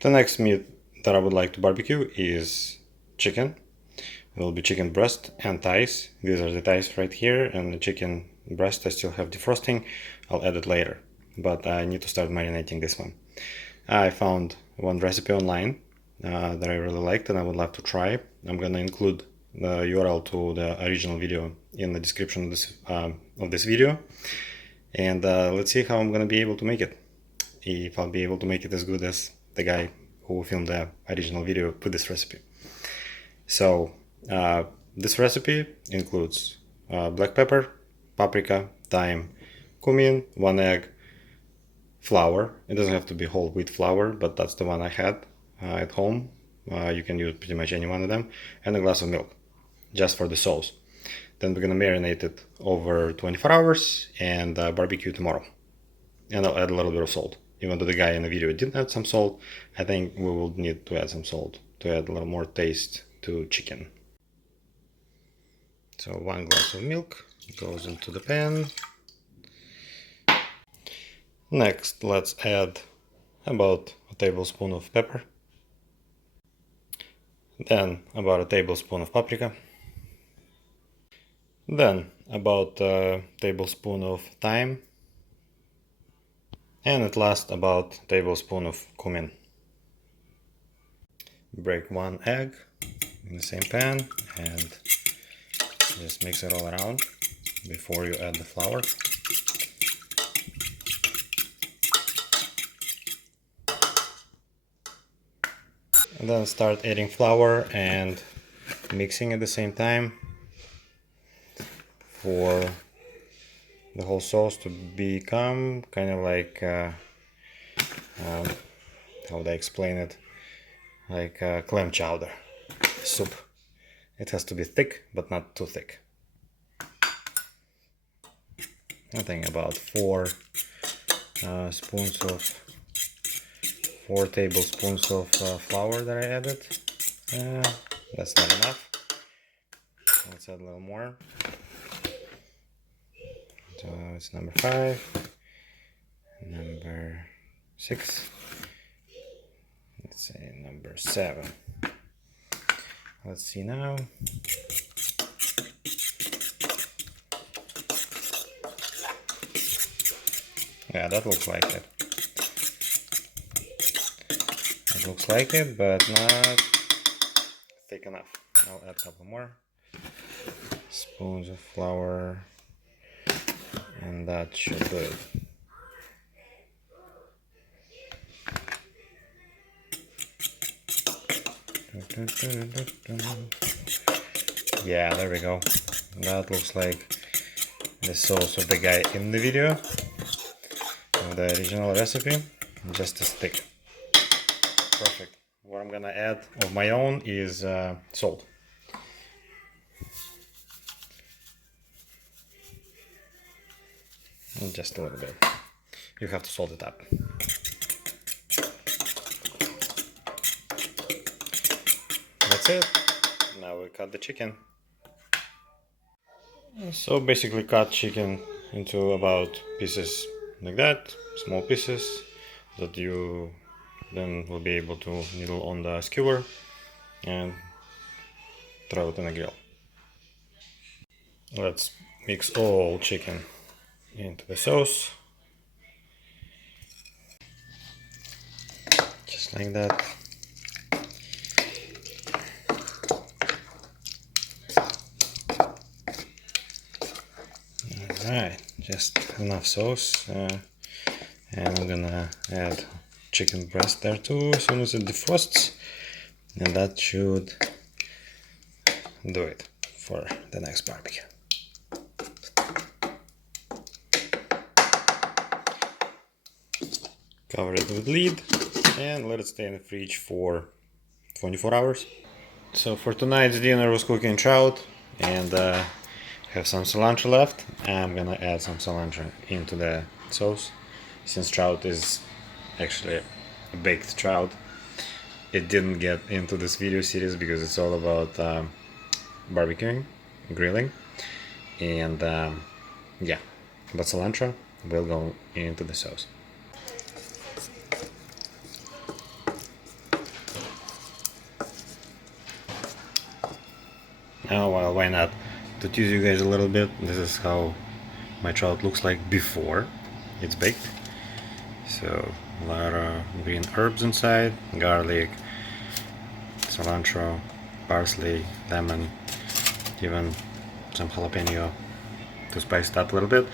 The next meat that I would like to barbecue is chicken. It will be chicken breast and thighs. These are the thighs right here, and the chicken breast I still have defrosting. I'll add it later, but I need to start marinating this one. I found one recipe online that I really liked and I would love to try. I'm gonna include the URL to the original video in the description of this video, and let's see how I'm gonna be able to make it. If I'll be able to make it as good as the guy who filmed the original video with this recipe. So this recipe includes black pepper, paprika, thyme, cumin, 1 egg, flour. It doesn't have to be whole wheat flour, but that's the one I had at home. You can use pretty much any one of them, and a glass of milk just for the sauce. Then we're gonna marinate it over 24 hours and barbecue tomorrow. And I'll add a little bit of salt. Even though the guy in the video didn't add some salt, I think we will need to add some salt to add a little more taste to chicken. So 1 glass of milk goes into the pan. Next, let's add about a tablespoon of pepper. Then about a tablespoon of paprika. Then about a tablespoon of thyme. And at last about a tablespoon of cumin. Break 1 egg in the same pan and just mix it all around before you add the flour. And then start adding flour and mixing at the same time for the whole sauce to become kind of like how would I explain it, like clam chowder soup. It has to be thick but not too thick. I think about 4 tablespoons of flour that I added. That's not enough. Let's add a little more. So it's number 5, number 6, let's say number 7. Let's see now. Yeah, that looks like it. It looks like it, but not thick enough. I'll add a couple more spoons of flour, and that should do it. Yeah, there we go. That looks like the sauce of the guy in the video, of the original recipe, just as thick. Perfect. What I'm gonna add of my own is salt. Just a little bit. You have to salt it up. That's it. Now we cut the chicken. So basically cut chicken into about pieces like that, small pieces, that you then will be able to needle on the skewer and throw it in a grill. Let's mix all chicken into the sauce, just like that. Alright, just enough sauce, and I'm gonna add chicken breast there too as soon as it defrosts, and that should do it for the next barbecue. Cover it with lid and let it stay in the fridge for 24 hours. So for tonight's dinner I was cooking trout, and have some cilantro left. I'm gonna add some cilantro into the sauce. Since trout is actually a baked trout, it didn't get into this video series because it's all about barbecuing, grilling, and yeah, but cilantro will go into the sauce. Oh well, why not? To tease you guys a little bit, this is how my trout looks like before it's baked. So a lot of green herbs inside, garlic, cilantro, parsley, lemon, even some jalapeno to spice it up a little bit,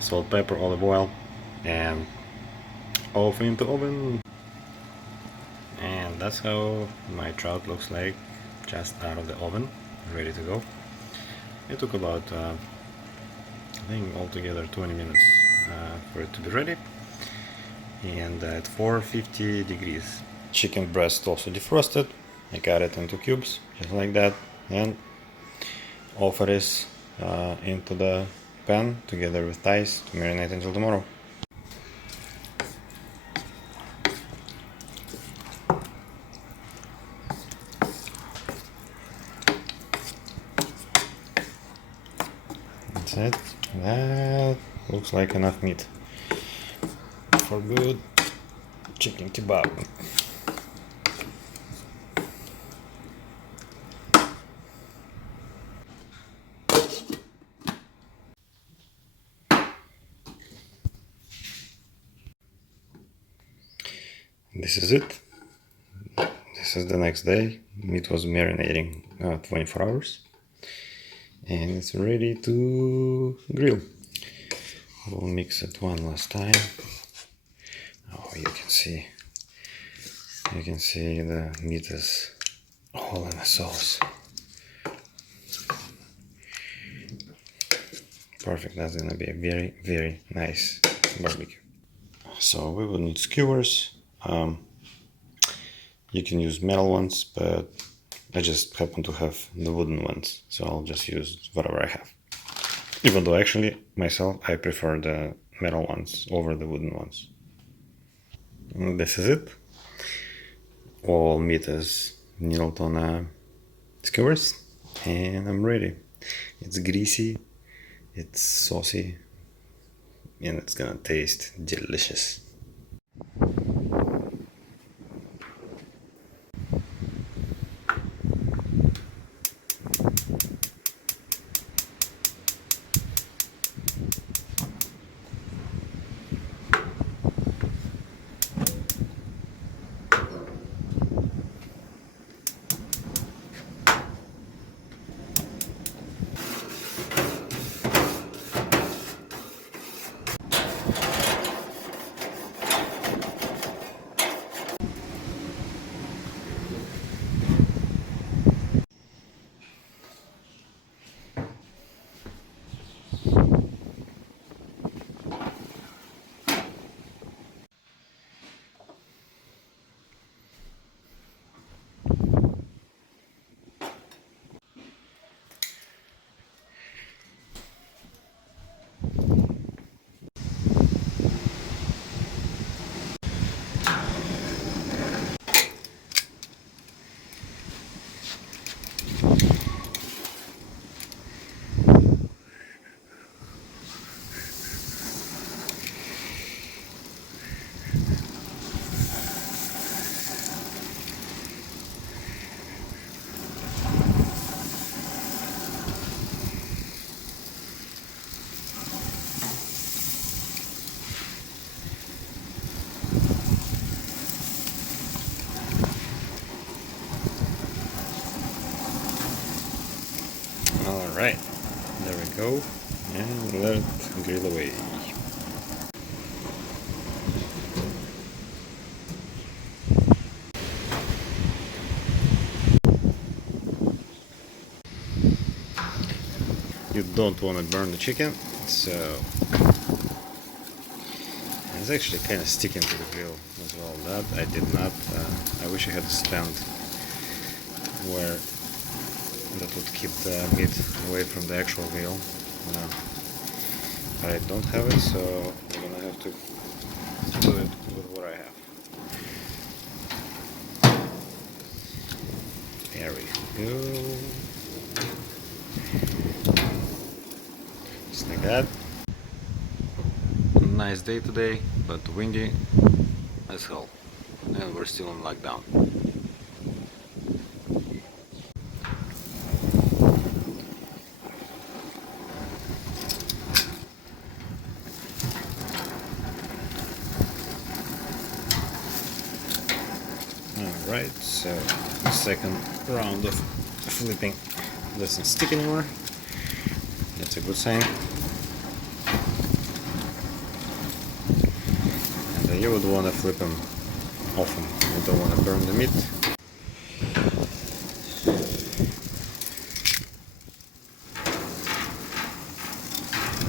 salt, pepper, olive oil, and off into oven. And that's how my trout looks like just out of the oven, ready to go. It took about I think altogether 20 minutes for it to be ready, and at 450 degrees. Chicken breast also defrosted. I cut it into cubes just like that, and offer this into the pan together with thighs to marinate until tomorrow. That's it. That looks like enough meat for good chicken kebab. This is it. This is the next day. Meat was marinating 24 hours. And it's ready to grill. We'll mix it one last time. Oh, you can see the meat is all in the sauce. Perfect, that's gonna be a very, very nice barbecue. So we will need skewers. You can use metal ones, but I just happen to have the wooden ones, so I'll just use whatever I have. Even though actually, myself, I prefer the metal ones over the wooden ones. And this is it. All meat is needled on skewers, and I'm ready. It's greasy, it's saucy, and it's gonna taste delicious. Alright, there we go, and let it grill away. You don't want to burn the chicken, so it's actually kind of sticking to the grill as well. That I did not. I wish I had a stand where that would keep the meat away from the actual grill. I don't have it, so I'm gonna have to do it with what I have. There we go. Just like that. Nice day today, but windy as hell, and we're still in lockdown. Alright, so the second round of flipping doesn't stick anymore. That's a good sign. And you would want to flip them often. You don't want to burn the meat.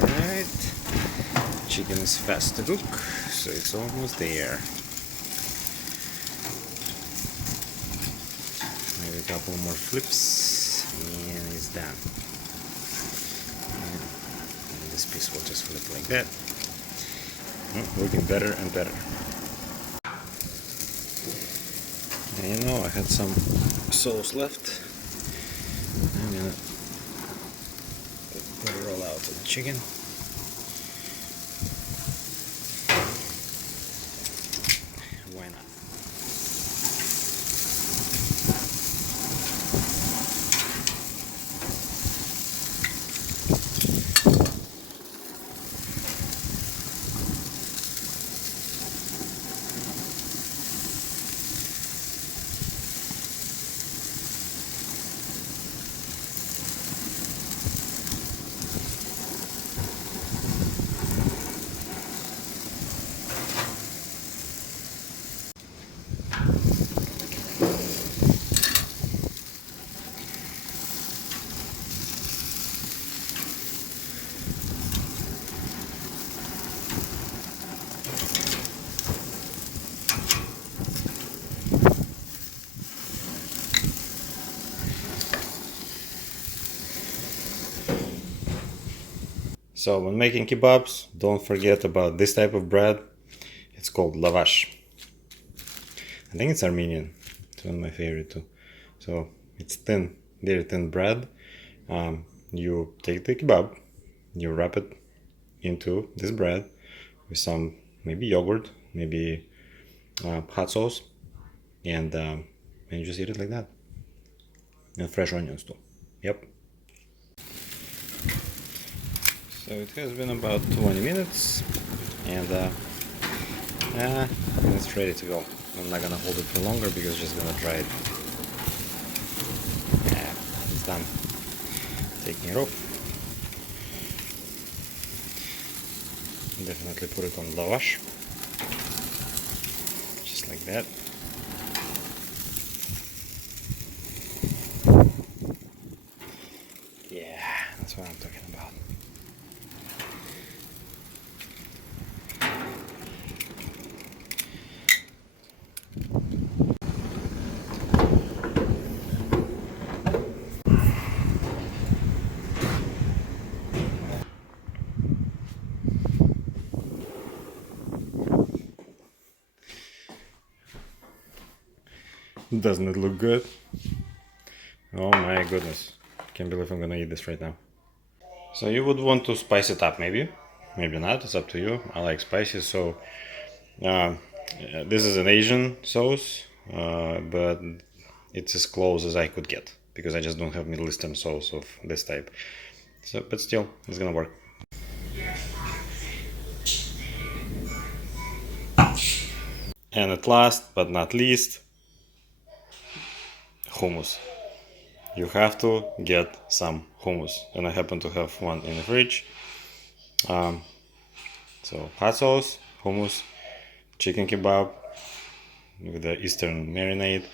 Alright, chicken is fast to cook, so it's almost there. Maybe a couple more flips and it's done. And this piece will just flip like that. Looking better and better. And you know, I had some sauce left. I'm gonna put it all out of the chicken. Why not? So when making kebabs, don't forget about this type of bread. It's called lavash. I think it's Armenian. It's one of my favorite too. So it's thin, very thin bread. You take the kebab, you wrap it into this bread with some maybe yogurt, maybe hot sauce, and you just eat it like that. And fresh onions too. Yep. So it has been about 20 minutes and it's ready to go. I'm not gonna hold it for longer because it's just gonna dry it. Yeah, it's done. Taking it off. Definitely put it on lavash. Just like that. Yeah, that's what I'm talking about. Doesn't it look good? Oh my goodness. Can't believe I'm gonna eat this right now. So you would want to spice it up maybe. Maybe not, it's up to you. I like spicy, so this is an Asian sauce, but it's as close as I could get because I just don't have Middle Eastern sauce of this type. So, but still, it's gonna work. And at last but not least, hummus. You have to get some hummus, and I happen to have one in the fridge. So hot sauce, hummus, chicken kebab with the Eastern marinade.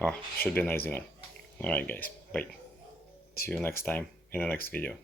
Oh, should be a nice dinner. Alright guys, bye. See you next time in the next video.